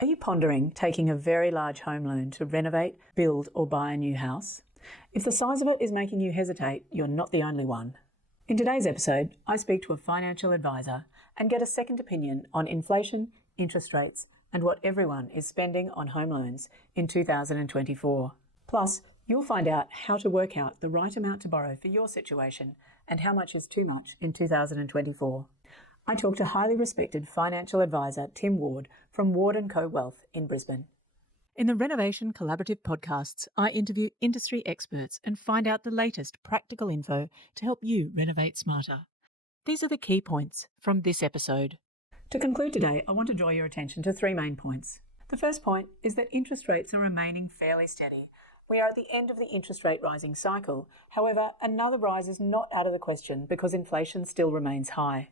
Are you pondering taking a very large home loan to renovate, build or buy a new house? If the size of it is making you hesitate, you're not the only one. In today's episode, I speak to a financial advisor and get a second opinion on inflation, interest rates, and what everyone is spending on home loans in 2024. Plus, you'll find out how to work out the right amount to borrow for your situation and how much is too much in 2024. I talked to highly respected financial advisor Tim Ward from Ward & Co Wealth in Brisbane. In the Renovation Collaborative podcasts, I interview industry experts and find out the latest practical info to help you renovate smarter. These are the key points from this episode. To conclude today, I want to draw your attention to three main points. The first point is that interest rates are remaining fairly steady. We are at the end of the interest rate rising cycle. However, another rise is not out of the question because inflation still remains high.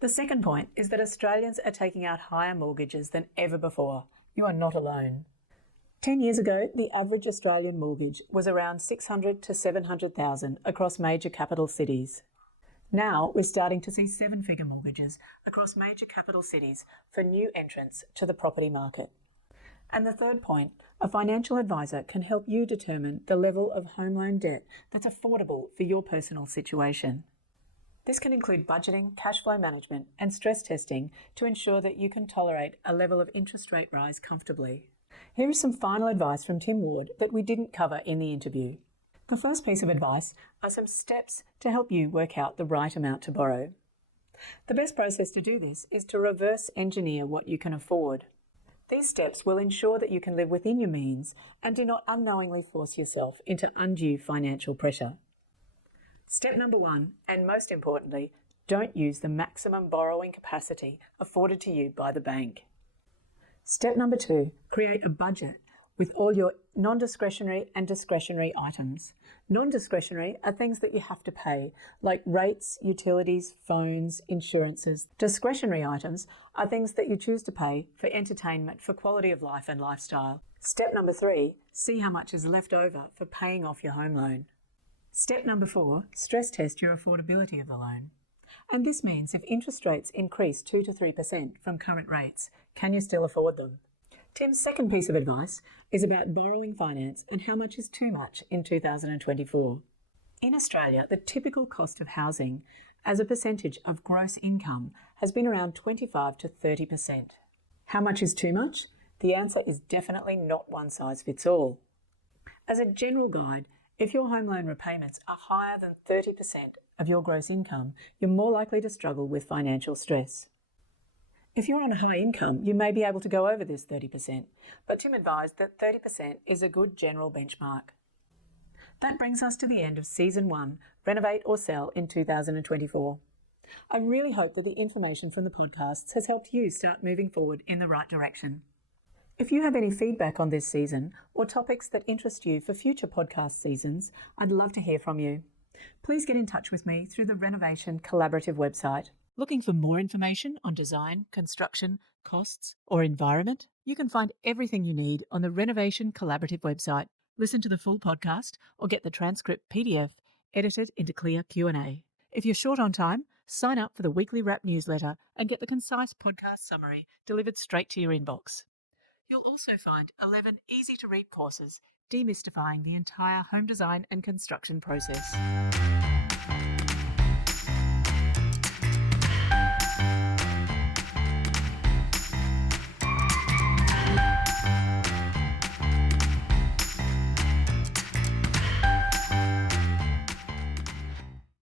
The second point is that Australians are taking out higher mortgages than ever before. You are not alone. 10 years ago, the average Australian mortgage was around $600,000 to $700,000 across major capital cities. Now we're starting to see seven-figure mortgages across major capital cities for new entrants to the property market. And the third point, a financial advisor can help you determine the level of home loan debt that's affordable for your personal situation. This can include budgeting, cash flow management, and stress testing to ensure that you can tolerate a level of interest rate rise comfortably. Here is some final advice from Tim Ward that we didn't cover in the interview. The first piece of advice are some steps to help you work out the right amount to borrow. The best process to do this is to reverse engineer what you can afford. These steps will ensure that you can live within your means and do not unknowingly force yourself into undue financial pressure. Step number one, and most importantly, don't use the maximum borrowing capacity afforded to you by the bank. Step number two, create a budget with all your non-discretionary and discretionary items. Non-discretionary are things that you have to pay, like rates, utilities, phones, insurances. Discretionary items are things that you choose to pay for entertainment, for quality of life and lifestyle. Step number three, see how much is left over for paying off your home loan. Step number four, stress test your affordability of the loan. And this means if interest rates increase 2 to 3% from current rates, can you still afford them? Tim's second piece of advice is about borrowing finance and how much is too much in 2024. In Australia, the typical cost of housing as a percentage of gross income has been around 25 to 30%. How much is too much? The answer is definitely not one size fits all. As a general guide, if your home loan repayments are higher than 30% of your gross income, you're more likely to struggle with financial stress. If you're on a high income, you may be able to go over this 30%, but Tim advised that 30% is a good general benchmark. That brings us to the end of Season 1, Renovate or Sell in 2024. I really hope that the information from the podcasts has helped you start moving forward in the right direction. If you have any feedback on this season or topics that interest you for future podcast seasons, I'd love to hear from you. Please get in touch with me through the Renovation Collaborative website. Looking for more information on design, construction, costs, or environment? You can find everything you need on the Renovation Collaborative website. Listen to the full podcast or get the transcript PDF edited into clear Q&A. If you're short on time, sign up for the weekly wrap newsletter and get the concise podcast summary delivered straight to your inbox. You'll also find 11 easy-to-read courses demystifying the entire home design and construction process.